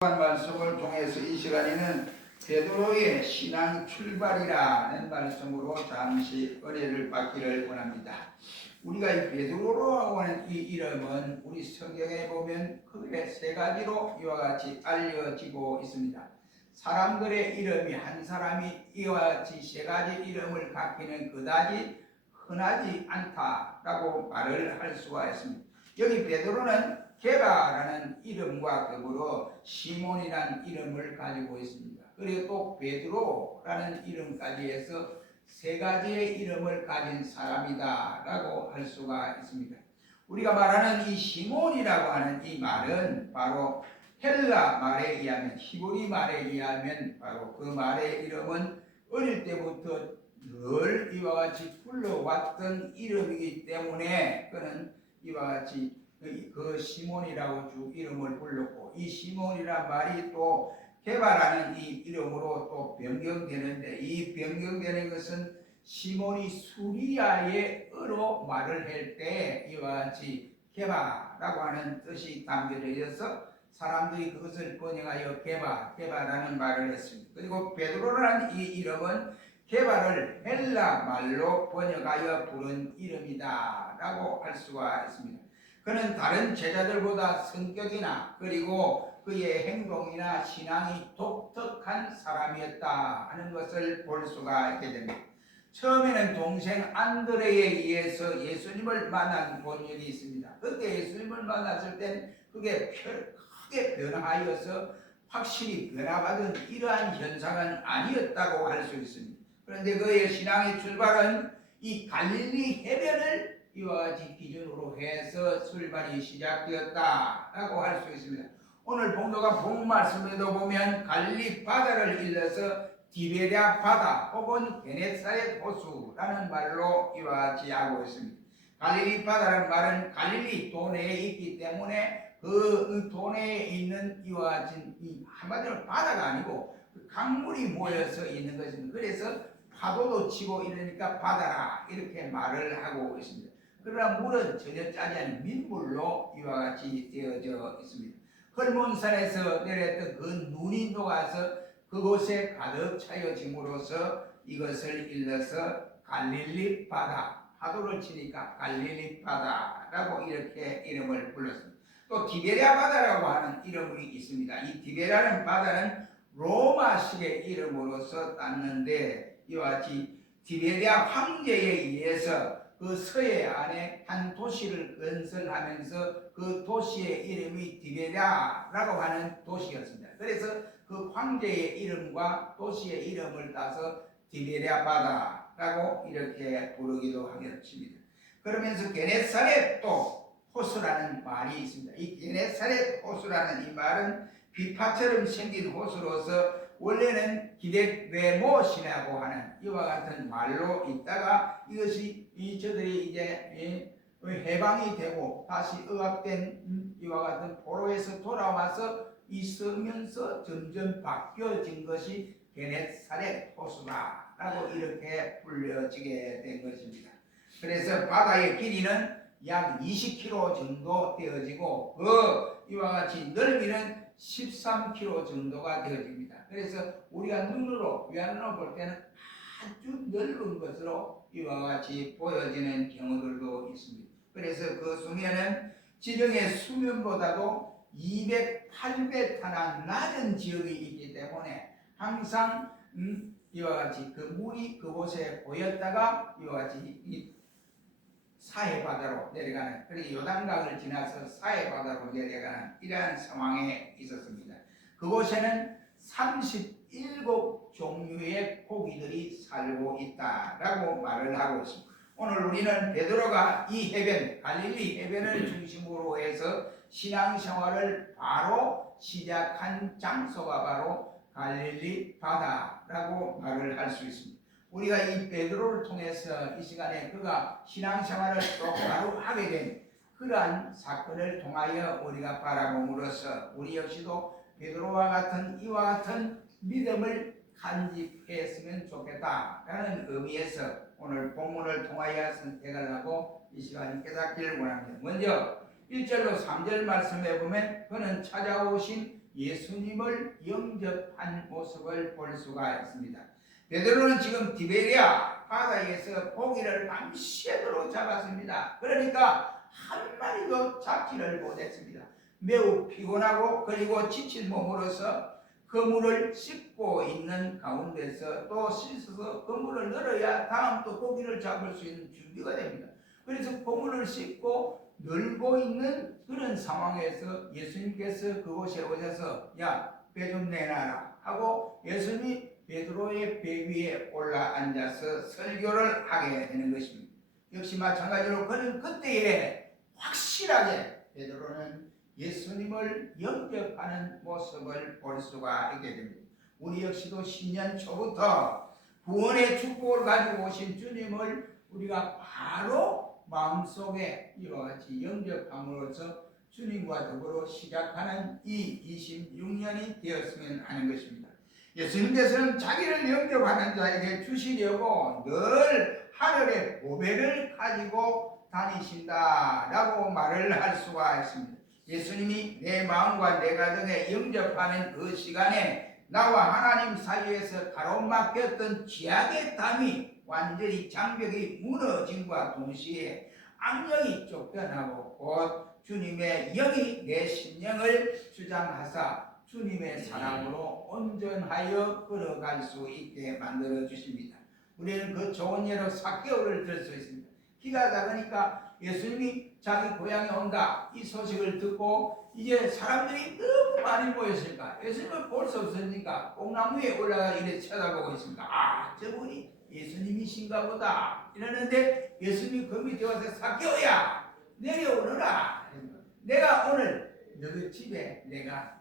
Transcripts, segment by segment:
말씀을 통해서 이 시간에는 베드로의 신앙 출발이라는 말씀으로 잠시 은혜를 받기를 원합니다. 우리가 이 베드로라고 하는 이 이름은 우리 성경에 보면 크게 세 가지로 이와 같이 알려지고 있습니다. 사람들의 이름이 한 사람이 이와 같이 세 가지 이름을 갖기는 그다지 흔하지 않다라고 말을 할 수가 있습니다. 여기 베드로는 게바라는 이름과 더불어 시몬이라는 이름을 가지고 있습니다. 그리고 또 베드로라는 이름까지 해서 세 가지의 이름을 가진 사람이다 라고 할 수가 있습니다. 우리가 말하는 이 시몬이라고 하는 이 말은 바로 헬라 말에 의하면, 히브리 말에 의하면 바로 그 말의 이름은 어릴 때부터 늘 이와 같이 불러왔던 이름이기 때문에 그는 이와 같이 그 시몬이라고 주 이름을 불렀고, 이 시몬이란 말이 또 게바라는 이 이름으로 또 변경되는데, 이 변경되는 것은 시몬이 수리아의 어로 말을 할 때 이와 같이 게바라고 하는 뜻이 담겨져 있어서 사람들이 그것을 번역하여 게바라는 말을 했습니다. 그리고 베드로라는 이 이름은 게바를 헬라 말로 번역하여 부른 이름이다 라고 할 수가 있습니다. 그는 다른 제자들보다 성격이나 그리고 그의 행동이나 신앙이 독특한 사람이었다 하는 것을 볼 수가 있게 됩니다. 처음에는 동생 안드레에 의해서 예수님을 만난 본적이 있습니다. 그때 예수님을 만났을 땐 그게 크게 변화하여서 확실히 변화받은 이러한 현상은 아니었다고 할 수 있습니다. 그런데 그의 신앙의 출발은 이 갈릴리 해변을 이와 같이 기준으로 해서 출발이 시작되었다라고 할 수 있습니다. 오늘 본도가 본 말씀에도 보면 갈릴리 바다를 일러서 디베랴 바다 혹은 게네사렛 호수라는 말로 이와 같이 하고 있습니다. 갈릴리 바다라는 말은 갈릴리 도내에 있기 때문에 그 도내에 있는 이와 같은 이 한마디로 바다가 아니고 강물이 모여서 있는 것입니다. 그래서 파도도 치고 이러니까 바다라 이렇게 말을 하고 있습니다. 그러나 물은 전혀 짜지 않은 민물로 이와 같이 되어져 있습니다. 헐몬산에서 내렸던 그 눈이 녹아서 그곳에 가득 차여짐으로써 이것을 일러서 갈릴리 바다, 파도를 치니까 갈릴리 바다라고 이렇게 이름을 불렀습니다. 또 디베랴 바다라고 하는 이름이 있습니다. 이 디베랴라는 바다는 로마식의 이름으로서 땄는데 이와 같이 디베랴 황제에 의해서 그 서해 안에 한 도시를 건설하면서 그 도시의 이름이 디베랴라고 하는 도시였습니다. 그래서 그 황제의 이름과 도시의 이름을 따서 디베랴 바다라고 이렇게 부르기도 하겠습니다. 그러면서 게네사렛도 호수라는 말이 있습니다. 이 게네사렛 호수라는 이 말은 비파처럼 생긴 호수로서 원래는 기뎃레못이라고 하는 이와 같은 말로 있다가 이것이 저들이 이제 해방이 되고 다시 억압된 이와 같은 포로에서 돌아와서 있으면서 점점 바뀌어진 것이 게네사렛 호수라고 이렇게 불려지게 된 것입니다. 그래서 바다의 길이는 약 20km 정도 되어지고 이와 같이 넓이는 13km 정도가 되어집니다. 그래서 우리가 눈으로 외눈으로 볼 때는 아주 넓은 것으로 이와 같이 보여지는 경우들도 있습니다. 그래서 그 수면은 지령의 수면보다도 200~800타나 낮은 지역이 있기 때문에 항상 이와 같이 그 물이 그곳에 보였다가 이와 같이 사해바다로 내려가는, 그리고 요단강을 지나서 사해바다로 내려가는 이러한 상황에 있었습니다. 그곳에는 37종류의 고기들이 살고 있다라고 말을 하고 있습니다. 오늘 우리는 베드로가 이 해변, 갈릴리 해변을 중심으로 해서 신앙생활을 바로 시작한 장소가 바로 갈릴리 바다라고 말을 할 수 있습니다. 우리가 이 베드로를 통해서 이 시간에 그가 신앙생활을 똑바로 하게 된 그러한 사건을 통하여 우리가 바라봄으로써 우리 역시도 베드로와 같은 이와 같은 믿음을 간직했으면 좋겠다라는 의미에서 오늘 본문을 통하여 선택을 하고 이 시간에 깨닫기를 원합니다. 먼저 1절로 3절 말씀에 보면 그는 찾아오신 예수님을 영접한 모습을 볼 수가 있습니다. 베드로는 지금 디베리아 바다에서 고기를 밤새도록 잡았습니다. 그러니까 한 마리도 잡지를 못했습니다. 매우 피곤하고 그리고 지친 몸으로서 그물을 씻고 있는 가운데서 또 씻어서 그물을 늘어야 다음 또 고기를 잡을 수 있는 준비가 됩니다. 그래서 그물을 씻고 늘고 있는 그런 상황에서 예수님께서 그곳에 오셔서 야, 배 좀 내놔라 하고 예수님이 베드로의 배 위에 올라 앉아서 설교를 하게 되는 것입니다. 역시 마찬가지로 그는 그때에 확실하게 베드로는 예수님을 영접하는 모습을 볼 수가 있게 됩니다. 우리 역시도 신년 초부터 구원의 축복을 가지고 오신 주님을 우리가 바로 마음속에 이와 같이 영접함으로써 주님과 더불어 시작하는 이 26년이 되었으면 하는 것입니다. 예수님께서는 자기를 영접하는 자에게 주시려고 늘 하늘의 보배를 가지고 다니신다라고 말을 할 수가 있습니다. 예수님이 내 마음과 내 가정에 영접하는 그 시간에 나와 하나님 사이에서 가로막혔던 죄악의 담이 완전히 장벽이 무너짐과 동시에 악령이 쫓겨나고 곧 주님의 영이 내 심령을 주장하사 주님의 사랑으로 온전하여 걸어갈 수 있게 만들어 주십니다. 우리는 그 좋은 예로 삭개오를 들 수 있습니다. 키가 작으니까 예수님이 자기 고향에 온다 이 소식을 듣고 이제 사람들이 너무 많이 모였으니까 예수님을 볼 수 없으니까 뽕나무에 올라가 이래 쳐다보고 있습니다. 아, 저분이 예수님이신가 보다 이러는데 예수님이 그 밑에 와서 삭개오야 내려오너라. 내가 오늘 너희 집에 내가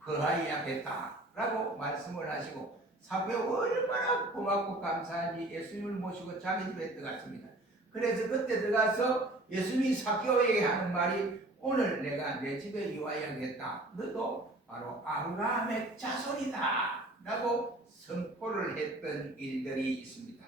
거하여야겠다 라고 말씀을 하시고 삭개오 얼마나 고맙고 감사하니 예수님을 모시고 자기 집에 들어갔습니다. 그래서 그때 들어가서 예수님이 삭개오에게 하는 말이 오늘 내가 내 집에 이와야겠다. 너도 바로 아브라함의 자손이다 라고 선포를 했던 일들이 있습니다.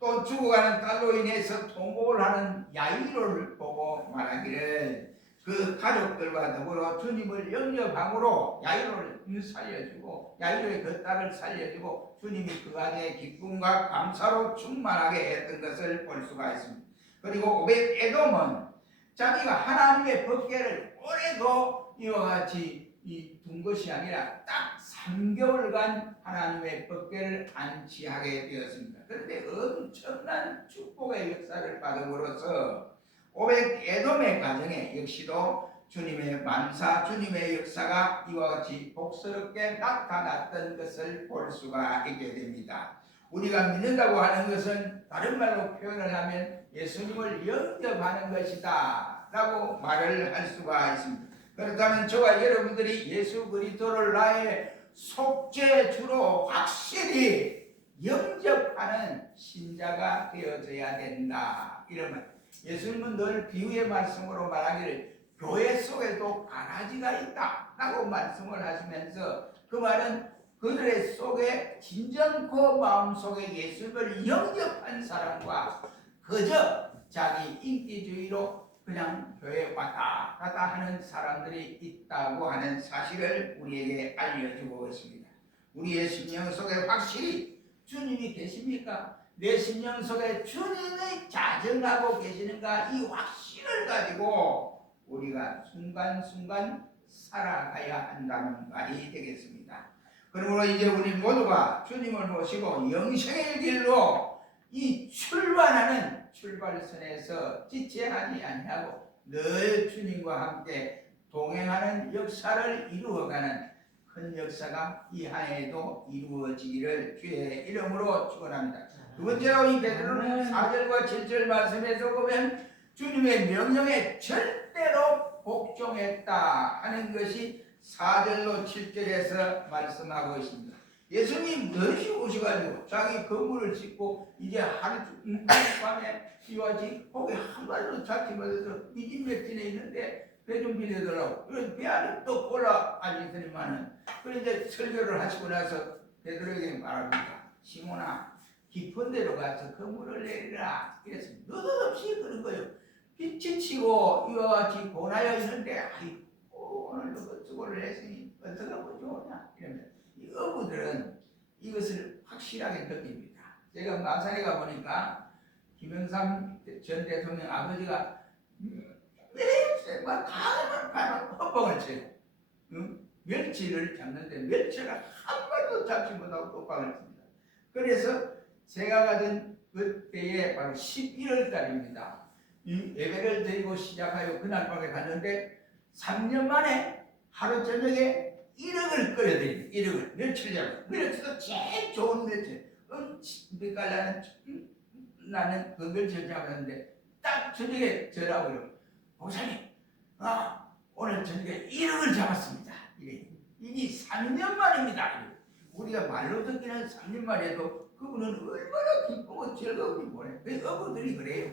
또 죽어가는 딸로 인해서 통곡을 하는 야이로를 보고 말하기를 그 가족들과 더불어 주님을 영접함으로 야이로를 살려주고 야이로의 그 딸을 살려주고 주님이 그 안에 기쁨과 감사로 충만하게 했던 것을 볼 수가 있습니다. 그리고 오벳 에돔은 자기가 하나님의 법궤를 오래도 이와 같이 둔 것이 아니라 딱 3개월간 하나님의 법궤를 안치하게 되었습니다. 그런데 엄청난 축복의 역사를 받음으로써 오벳 에돔의 가정에 역시도 주님의 만사, 주님의 역사가 이와 같이 복스럽게 나타났던 것을 볼 수가 있게 됩니다. 우리가 믿는다고 하는 것은 다른 말로 표현을 하면 예수님을 영접하는 것이다 라고 말을 할 수가 있습니다. 그렇다면 저와 여러분들이 예수 그리스도를 나의 속죄주로 확실히 영접하는 신자가 되어져야 된다. 이런 말. 예수님은 늘 비유의 말씀으로 말하기를 교회 속에도 가라지가 있다 라고 말씀을 하시면서 그 말은 그들의 속에 진정 그 마음속에 예수를 영접한 사람과 그저 자기 인기주의로 그냥 교회에 왔다 갔다 하는 사람들이 있다고 하는 사실을 우리에게 알려주고 있습니다. 우리의 심령 속에 확실히 주님이 계십니까? 내 심령 속에 주님이 자정하고 계시는가 이 확신을 가지고 우리가 순간순간 살아가야 한다는 말이 되겠습니다. 그러므로 이제 우리 모두가 주님을 모시고 영생의 길로 이 출발하는 출발선에서 지체하지 아니하고 늘 주님과 함께 동행하는 역사를 이루어가는 큰 역사가 이 한 해에도 이루어지기를 주의 이름으로 축원합니다. 두 번째로 이 베드로는 4절과 7절 말씀에서 보면 주님의 명령에 절대로 복종했다 하는 것이 4절로 7절에서 말씀하고 있습니다. 예수님 너희 오셔가지고 자기 건물을 짓고 이제 하룻밤에 이와지 거기 한 마리로 잡지 못해서 이집 맥진에 있는데 배 좀 빌려달라고. 그래서 배 안에 또 올라 앉으더니만은 그래서 이제 설교를 하시고 나서 베드로에게 말합니다. 시몬아 깊은 데로 가서 건물을 내리라. 그래서 느닷없이 그런 거예요. 빛이 치고 이와 같이 고나여 있는데 아이고 오늘도 그 수고를 했으니 어떻게 하면 좋으냐 이러면 이 어부들은 이것을 확실하게 느낍니다. 제가 마산에 가보니까 김영삼 전 대통령 아버지가 막 가면 헛방을 쳐요. 멸치를 잡는데 멸치를 한 마리도 잡지 못하고 헛방을 칩니다. 그래서 제가 가던 그때에 바로 11월 달입니다. 이 예배를 드리고 시작하여 그날 밤에 갔는데 3년 만에 하루 저녁에 1억을 끓여드립니다. 1억을 멸치를 잡아요. 멸치도 제일 좋은 멸치 빛깔 나는 그 멸치를 잡았는데 딱 저녁에 저라고 그래요. 목사님 오늘 저녁에 1억을 잡았습니다. 이게 3년 만입니다. 우리가 말로 듣기는 3년 만에도 그분은 얼마나 기쁘고 즐거움이 보내. 그 어부들이 그래요.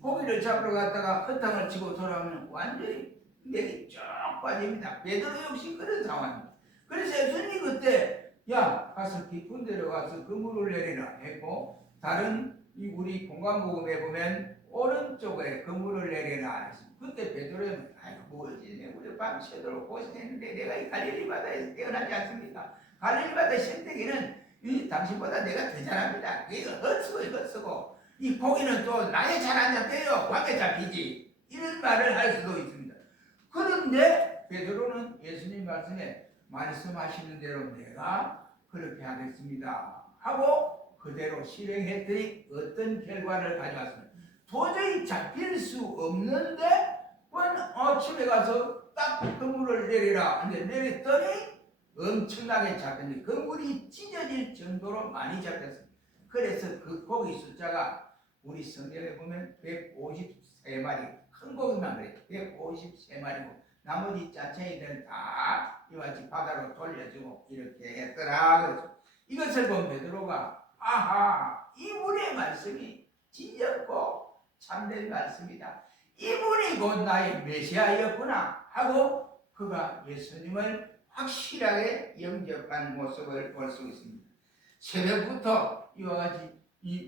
고기를 잡으러 갔다가 허탕을 치고 돌아오면 완전히 맥이 쭉 빠집니다. 베드로 역시 그런 상황입니다. 그래서 예수님이 그때 야 가서 깊은 데로 가서 그물을 내리라 했고 다른 우리 공간복음에 보면 오른쪽에 그물을 내리라 했습니다. 그때 베드로는 아이고 뭐지 우리 밤새도록 고생했는데 내가 이 갈릴리 바다에서 태어나지 않습니까? 갈릴리 바다 신대기는 당신보다 내가 더 잘합니다. 이거 헛쓰고 이 고기는 또 나의 잘 안 잡혀요. 광에 잡히지. 이런 말을 할 수도 있습니다. 그런데 베드로는 예수님 말씀하시는 대로 내가 그렇게 하겠습니다 하고 그대로 실행했더니 어떤 결과를 가져왔습니다. 도저히 잡힐 수 없는데 아침에 가서 딱 그물을 내리라. 근데 내렸더니 엄청나게 잡혔는데 그 물이 찢어질 정도로 많이 잡혔습니다. 그래서 그 고기 숫자가 우리 성경에 보면 153마리, 큰 고기만 그래요. 153마리고 나머지 짜챙이들은 다 이같이 바다로 돌려주고 이렇게 했더라. 그렇죠. 이것을 본 베드로가 아하, 이분의 말씀이 진정고 참된 말씀이다. 이분이 곧 나의 메시아였구나 하고 그가 예수님을 확실하게 영접한 모습을 볼 수 있습니다. 새벽부터 이와 같이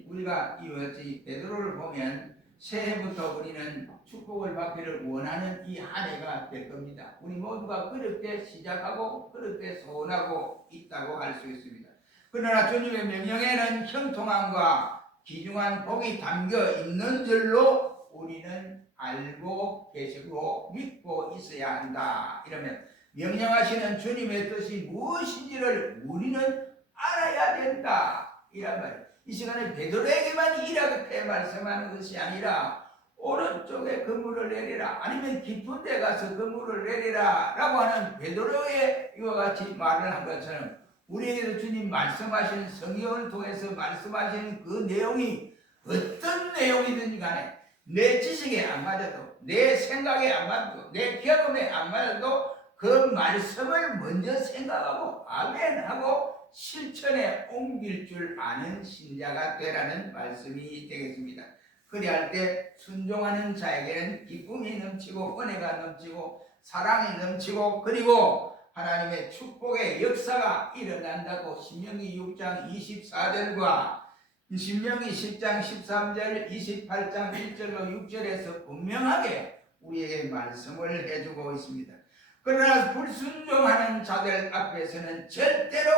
우리가 이와 같이 베드로를 보면 새해부터 우리는 축복을 받기를 원하는 이 한 해가 될 겁니다. 우리 모두가 그렇게 시작하고 그렇게 소원하고 있다고 할 수 있습니다. 그러나 주님의 명령에는 형통함과 귀중한 복이 담겨 있는 줄로 우리는 알고 계시고 믿고 있어야 한다. 이러면 명령하시는 주님의 뜻이 무엇인지를 우리는 알아야 된다. 이란 말이에요. 이 시간에 베드로에게만 이렇게 말씀하는 것이 아니라 오른쪽에 그물을 내리라 아니면 깊은 데 가서 그물을 내리라 라고 하는 베드로의 이와 같이 말을 한 것처럼 우리에게도 주님 말씀하시는 성경을 통해서 말씀하시는 그 내용이 어떤 내용이든지 간에 내 지식에 안 맞아도 내 생각에 안 맞아도 내 경험에 안 맞아도 그 말씀을 먼저 생각하고 아멘하고 실천에 옮길 줄 아는 신자가 되라는 말씀이 되겠습니다. 그리할 때 순종하는 자에게는 기쁨이 넘치고 은혜가 넘치고 사랑이 넘치고 그리고 하나님의 축복의 역사가 일어난다고 신명기 6장 24절과 신명기 10장 13절 28장 1절로 6절에서 분명하게 우리에게 말씀을 해주고 있습니다. 그러나 불순종하는 자들 앞에서는 절대로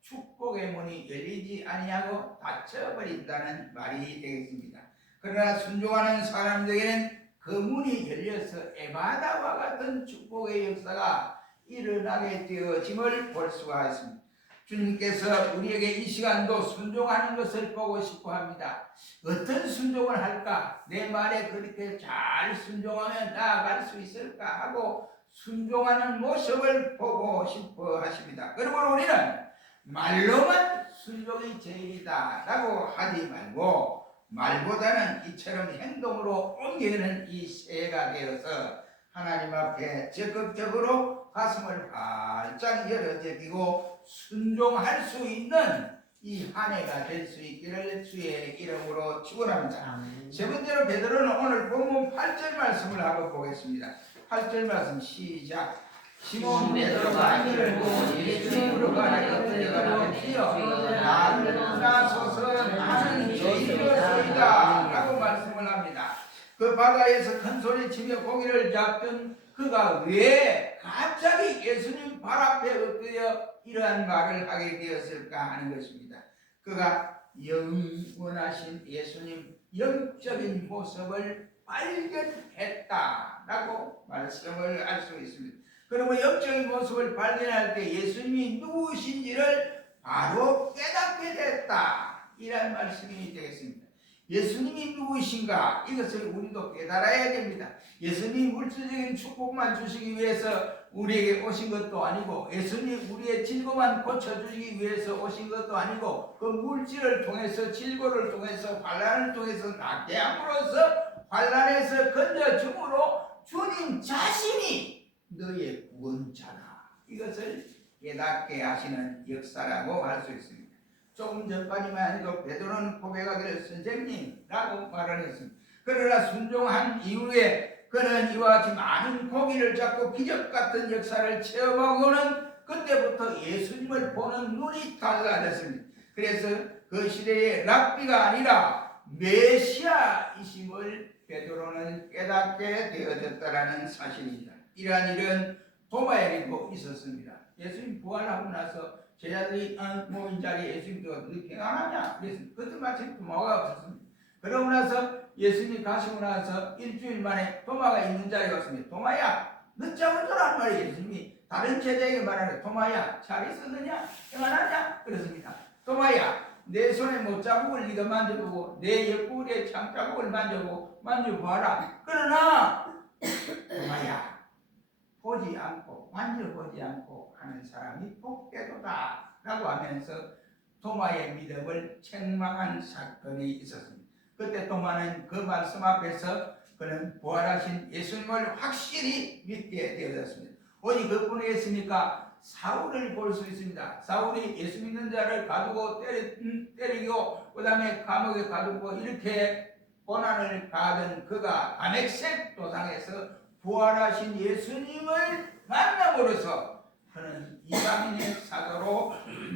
축복의 문이 열리지 아니하고 닫혀버린다는 말이 되겠습니다. 그러나 순종하는 사람들에게는 그 문이 열려서 에바다와 같은 축복의 역사가 일어나게 되어짐을 볼 수가 있습니다. 주님께서 우리에게 이 시간도 순종하는 것을 보고 싶어 합니다. 어떤 순종을 할까? 내 말에 그렇게 잘 순종하면 나아갈 수 있을까? 하고 순종하는 모습을 보고 싶어 하십니다. 그러므로 우리는 말로만 순종이 제일이다 라고 하지 말고 말보다는 이처럼 행동으로 옮기는 이 새해가 되어서 하나님 앞에 적극적으로 가슴을 활짝 열어제끼고 순종할 수 있는 이 한 해가 될 수 있기를 주의 이름으로 축원합니다. 세 번째로 베드로는 오늘 본문 8절 말씀을 하고 보겠습니다. 8절 말씀 시작. 시몬 베드로가 이를 보고 예수님으로 가려 그가 주여 나를 떠나소서 나는 죄인이었소이다 라고 말씀을 합니다. 그 바다에서 큰 소리 치며 고기를 잡던 그가 왜 갑자기 예수님 발 앞에 엎드려 이러한 말을 하게 되었을까 하는 것입니다. 그가 영원하신 예수님 영적인 모습을 발견했다라고 말씀을 할 수 있습니다. 그러면 영적인 모습을 발견할 때 예수님이 누구신지를 바로 깨닫게 됐다, 이런 말씀이 되겠습니다. 예수님이 누구신가, 이것을 우리도 깨달아야 됩니다. 예수님이 물질적인 축복만 주시기 위해서 우리에게 오신 것도 아니고, 예수님이 우리의 질고만 고쳐주시기 위해서 오신 것도 아니고, 그 물질을 통해서, 질고를 통해서, 환난을 통해서 낫게 함으로써 환난에서 건져줌으로 주님 자신이 너의 구원자다, 이것을 깨닫게 하시는 역사라고 할 수 있습니다. 조금 전까지만 해도 베드로는 고백하기를 선생님라고 말을 했습니다. 그러나 순종한 이후에 그는 이와 같이 많은 고기를 잡고 기적 같은 역사를 체험하고는 그때부터 예수님을 보는 눈이 달라졌습니다. 그래서 그 시대의 랍비가 아니라 메시아이심을 베드로는 깨닫게 되어졌다라는 사실입니다. 이러한 일은 도마에게도 있었습니다. 예수님 부활하고 나서 제자들이 모인 자리에 예수님도 너희 평안하냐? 그래서 그때 마침 도마가 없었습니다. 그러고 나서 예수님이 가시고 나서 일주일 만에 도마가 있는 자리에 왔습니다. 도마야, 너 잠을 들어란 말이에요. 예수님이 다른 제자에게 말하는, 도마야, 잘 있었느냐? 평안하냐? 그렇습니다. 도마야, 내 손에 못자국을 네가 만져보고 내 옆구리에 창자국을 만져봐라. 그러나 도마야, 보지 않고 만져보지 않고 하는 사람이 복되도다 라고 하면서 도마의 믿음을 책망한 사건이 있었습니다. 그때 도마는 그 말씀 앞에서 그는 부활하신 예수님을 확실히 믿게 되어졌습니다. 오직 그뿐이었으니까 사울을 볼 수 있습니다. 사울이 예수 믿는 자를 가두고 때리고 그 다음에 감옥에 가두고 이렇게 고난을 받은 그가 다메섹 도상에서 부활하신 예수님을 만남으로써 그는 이방인의 사도로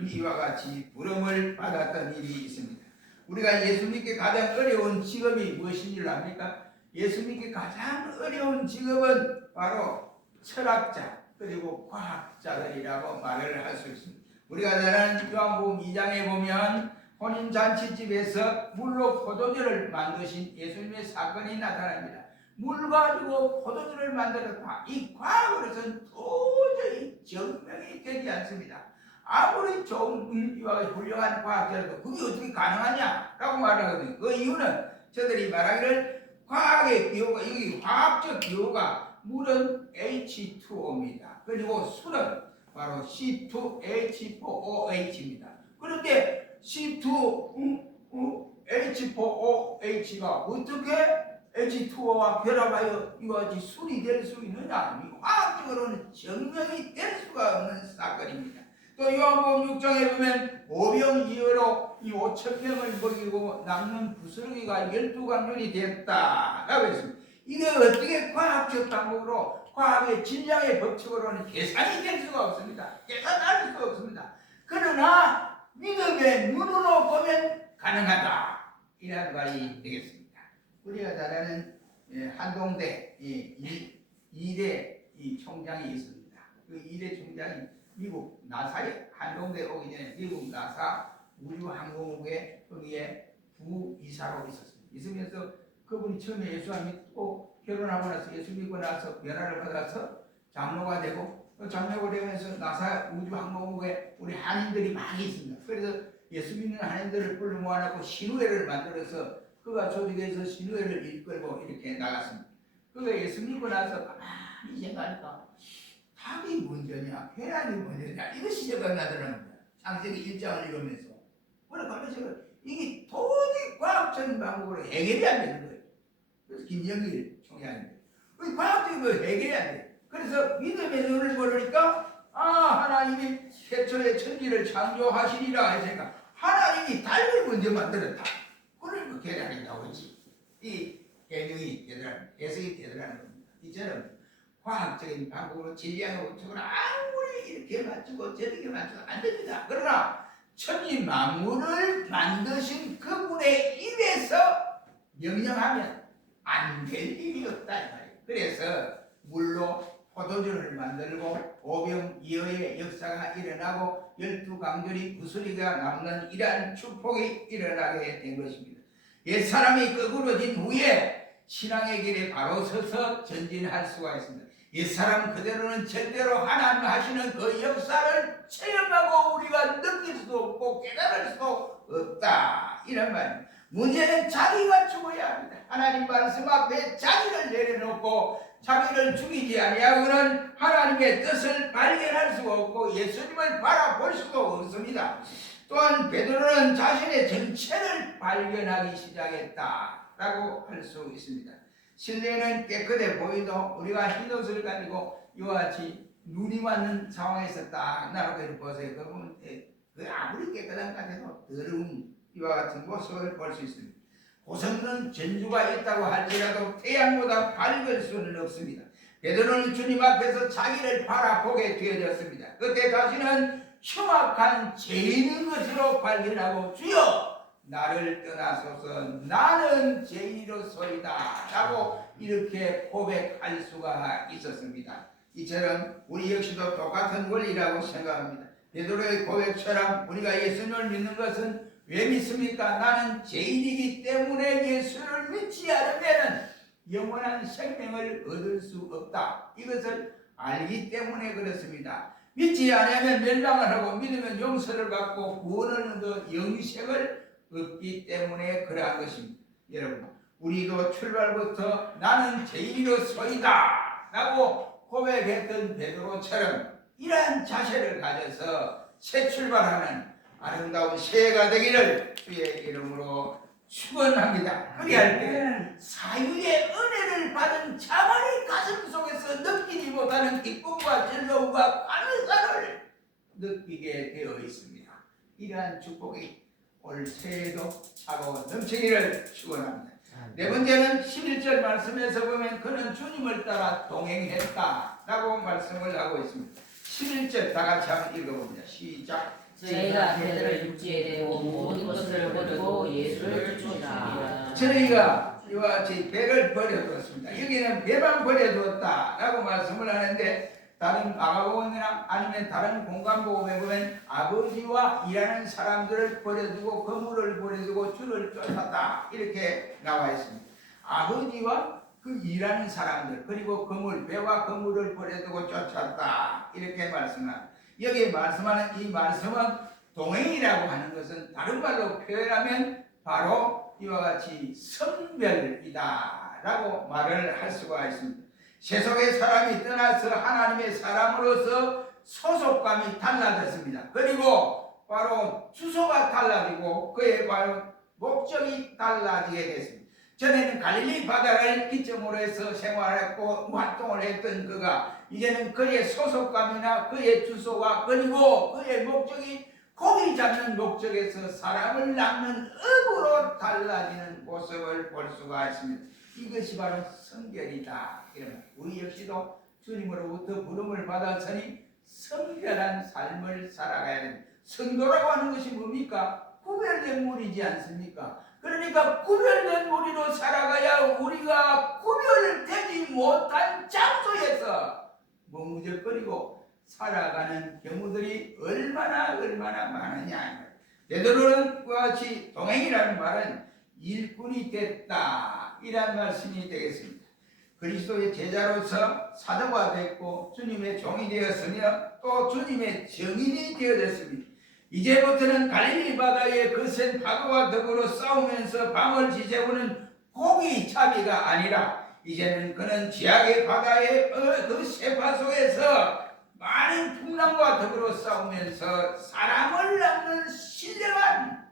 이와 같이 부름을 받았던 일이 있습니다. 우리가 예수 믿기 가장 어려운 직업이 무엇인 줄 압니까? 예수 믿기 가장 어려운 직업은 바로 철학자 그리고 과학자들이라고 말을 할 수 있습니다. 우리가 잘 아는 요한복음 2장에 보면 혼인잔치집에서 물로 포도주를 만드신 예수님의 사건이 나타납니다. 물 가지고 포도주를 만들었다. 이 과학으로서는 도저히 증명이 되지 않습니다. 아무리 좋은 훌륭한 과학자라도 그게 어떻게 가능하냐? 라고 말하거든요. 그 이유는 저들이 말하기를 과학의 기호가, 여기 과학적 기호가 물은 H2O입니다. 그리고 술은 바로 C2H4OH입니다. 그런데 C2H4OH가 어떻게 H2O와 결합하여 이와 같이 술이 될 수 있느냐? 과학적으로는 증명이 될 수가 없는 사건입니다. 또 요한복음 6장에 보면 오병이어로 이 5,000명을 먹이고 남는 부스러기가 12강렬이 됐다라고 했습니다. 이게 어떻게 과학적 방법으로 과학의 진량의 법칙으로는 계산이 될 수가 없습니다. 계산할 수가 없습니다. 그러나 믿음의 눈으로 보면 가능하다, 이런 말이 되겠습니다. 우리가 잘 아는 한동대 이대 총장이 있습니다. 그 이대 총장이 미국 나사에 한동대 오기 전에 미국 나사 우주항공국에 거기에 부이사로 있었습니다. 있으면서 그분이 처음에 예수 안 믿고 결혼하고 나서 예수 믿고 나서 변화를 받아서 장로가 되고, 장로가 되면서 나사 우주항공국에 우리 한인들이 많이 있습니다. 그래서 예수 믿는 한인들을 불러 모아놓고 신우회를 만들어서 그가 조직해서 신우회를 이끌고 이렇게 나갔습니다. 그가 예수 믿고 나서 가만히 생각하니까 답이 문제냐, 해란이 문제냐, 이것이 생각나더라는 거야. 창세기 1장을 읽으면서. 그래서 이게 도저히 과학적인 방법으로 해결이 안 되는 거예요. 그래서 김영길 총장입니다. 과학적인 거 해결이 안 돼. 그래서 믿음의 눈을 모르니까 하나님이 최초의 천지를 창조하시리라 했으니까 하나님이 달을 먼저 만들었다. 그러니까 계란이 나오지. 이 해명이 되더라는, 해석이 되더라는 겁니다. 이처럼 과학적인 방법으로 진리하고 원칙으로 아무리 이렇게 맞추고 저렇게 맞추고 안 됩니다. 그러나 천지 만물을 만드신 그분의 입에서 명령하면 안 될 일이 없다 이 말이에요. 그래서 물로 포도주를 만들고 오병이어의 역사가 일어나고 12강조리 구슬이가 남는 이러한 축복이 일어나게 된 것입니다. 옛사람이 거꾸러진 후에 신앙의 길에 바로 서서 전진할 수가 있습니다. 옛사람 그대로는 절대로 하나님 하시는 그 역사를 체험하고 우리가 느낄 수 없고 깨달을 수 없다, 이런 말입니다. 문제는 자기가 죽어야 합니다. 하나님 말씀 앞에 자기를 내려놓고 자기를 죽이지 아니하고는 하나님의 뜻을 발견할 수가 없고 예수님을 바라볼 수도 없습니다. 또한 베드로는 자신의 정체를 발견하기 시작했다라고 할 수 있습니다. 실내는 깨끗해 보이도 우리가 흰옷을 가지고 이와 같이 눈이 맞는 상황에서 딱 나눠서 보세요. 그러면 그 아무리 깨끗한 것 같아도 더러운 이와 같은 모습을 볼 수 있습니다. 고성은 전주가 있다고 할지라도 태양보다 밝을 수는 없습니다. 베드로는 주님 앞에서 자기를 바라보게 되어졌습니다. 그때 자신은 흉악한 죄인인 것으로 발견하고 주여 나를 떠나소서 나는 죄인이로소이다 라고 이렇게 고백할 수가 있었습니다. 이처럼 우리 역시도 똑같은 원리라고 생각합니다. 베드로의 고백처럼 우리가 예수님을 믿는 것은 왜 믿습니까? 나는 죄인이기 때문에 예수를 믿지 않으면 영원한 생명을 얻을 수 없다. 이것을 알기 때문에 그렇습니다. 믿지 않으면 멸망을 하고 믿으면 용서를 받고 구원을 얻어 영생을 얻기 때문에 그러한 것입니다. 여러분, 우리도 출발부터 나는 죄인이로소이다 라고 고백했던 베드로처럼 이러한 자세를 가져서 새 출발하는 아름다운 새해가 되기를 주의 이름으로 축원합니다. 그리할 때 사유의 은혜를 받은 자만의 가슴 속에서 느끼지 못하는 기쁨과 즐거움과 감사를 느끼게 되어 있습니다. 이러한 축복이 올 새해에도 차고 넘치기를 축원합니다. 네 번째는 11절 말씀에서 보면 그는 주님을 따라 동행했다 라고 말씀을 하고 있습니다. 11절 다 같이 한번 읽어봅니다. 시작. 저희가 배를 육지에 대고 모든 것을 버리고 예수를 쫓습니다. 저희가 이와 같이 배를 버려두었습니다. 여기는 배만 버려두었다 라고 말씀을 하는데 다른 마가복음이나 아니면 다른 공간복음에 보면 아버지와 일하는 사람들을 버려두고 거물을 버려두고 주를 쫓았다 이렇게 나와 있습니다. 아버지와 그 일하는 사람들 그리고 거물, 배와 거물을 버려두고 쫓았다 이렇게 말씀합니다. 여기 말씀하는 이 말씀은 동행이라고 하는 것은 다른 말로 표현하면 바로 이와 같이 성별이다 라고 말을 할 수가 있습니다. 세속의 사람이 떠나서 하나님의 사람으로서 소속감이 달라졌습니다. 그리고 바로 주소가 달라지고 그의 바로 목적이 달라지게 됐습니다. 전에는 갈릴리 바다를 기점으로 해서 생활했고 활동을 했던 그가 이제는 그의 소속감이나 그의 주소가 그리고 그의 목적이 고기 잡는 목적에서 사람을 낚는 업으로 달라지는 모습을 볼 수가 있습니다. 이것이 바로 성결이다. 우리 역시도 주님으로부터 부름을 받았으니 성결한 삶을 살아가야 됩니다. 성도라고 하는 것이 뭡니까? 구별된 무리지 않습니까? 그러니까 구별된 무리로 살아가야 우리가 구별되지 못한 장소에서 머무적거리고 살아가는 경우들이 얼마나 많으냐. 베드로는 그와 같이 동행이라는 말은 일꾼이 됐다 이란 말씀이 되겠습니다. 그리스도의 제자로서 사도가 됐고 주님의 종이 되었으며 또 주님의 증인이 되어졌습니다. 이제부터는 갈릴리 바다의 거센 파도와 더불어 싸우면서 밤을 지새우는 고기잡이가 아니라 이제는 그는 지하의 바다의 그 세파 속에서 많은 풍랑과 더불어 싸우면서 사람을 낚는 신령한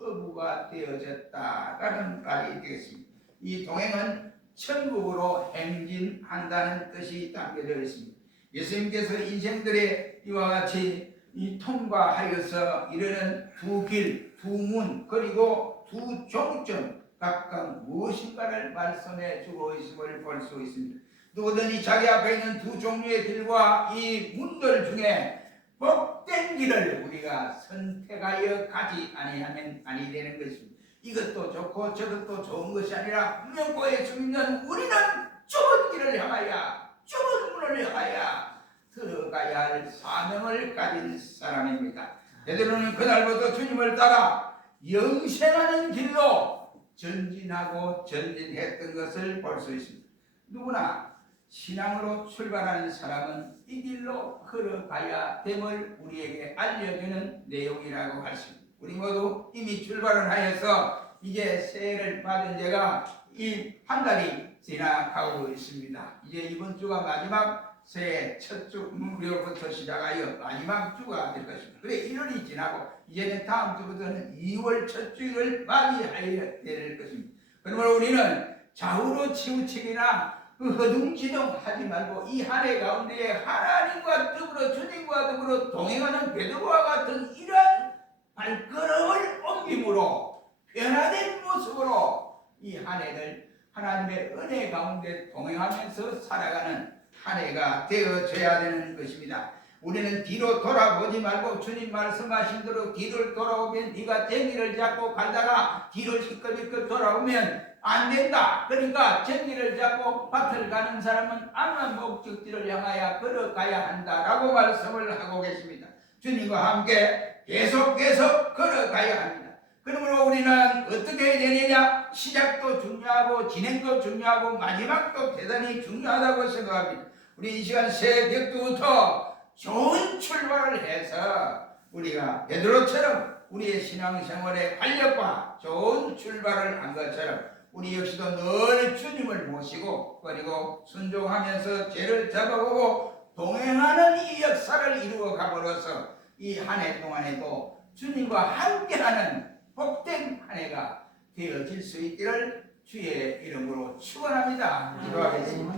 어부가 되어졌다라는 말이 되겠습니다. 이 동행은 천국으로 행진한다는 뜻이 담겨져 있습니다. 예수님께서 인생들의 이와 같이 이 통과하여서 이르는 두 길, 두 문, 그리고 두 종점 각각 무엇인가를 말씀해 주고 있음을 볼 수 있습니다. 누구든지 자기 앞에 있는 두 종류의 길과 이 문들 중에 복된 길을 우리가 선택하여 가지 아니하면 아니 되는 것입니다. 이것도 좋고 저것도 좋은 것이 아니라 분명고에 숨는 우리는 좁은 길을 향하여 좁은 문을 구원을 하여 들어가야 할 사명을 가진 사람입니다. 베드로는 그날부터 주님을 따라 영생하는 길로 전진하고 전진했던 것을 볼 수 있습니다. 누구나 신앙으로 출발하는 사람은 이 길로 걸어가야 됨을 우리에게 알려주는 내용이라고 할 수 있습니다. 우리 모두 이미 출발을 하여서 이제 새해를 맞은 지가 이 한 달이 지나가고 있습니다. 이제 이번 주가 마지막 새해 첫 주 무료부터 시작하여 마지막 주가 될 것입니다. 그래 1월이 지나고 이제는 다음 주부터는 2월 첫 주를 맞이하여야 될 것입니다. 그러므로 우리는 좌우로 치우치기나 허둥지둥 하지 말고 이 한 해 가운데에 하나님과 더불어 주님과 더불어 동행하는 베드로와 같은 이러한 발걸음을 옮김으로 변화된 모습으로 이 한 해를 하나님의 은혜 가운데 동행하면서 살아가는 한 해가 되어져야 되는 것입니다. 우리는 뒤로 돌아보지 말고 주님 말씀하신 대로 뒤를 돌아오면 네가 쟁기를 잡고 가다가 뒤를 시끌시끌 돌아오면 안 된다. 그러니까 쟁기를 잡고 밭을 가는 사람은 암만 목적지를 향하여 걸어가야 한다라고 말씀을 하고 계십니다. 주님과 함께 계속 걸어가야 합니다. 그러므로 우리는 어떻게 해야 되느냐? 시작도 중요하고 진행도 중요하고 마지막도 대단히 중요하다고 생각합니다. 우리 이 시간 새벽부터 좋은 출발을 해서 우리가 베드로처럼 우리의 신앙생활의 활력과 좋은 출발을 한 것처럼 우리 역시도 늘 주님을 모시고 그리고 순종하면서 죄를 잡아보고 동행하는 이 역사를 이루어 감으로써 이 한 해 동안에도 주님과 함께하는 복된 한 해가 되어질 수 있기를 주의 이름으로 축원합니다. 기도하겠습니다.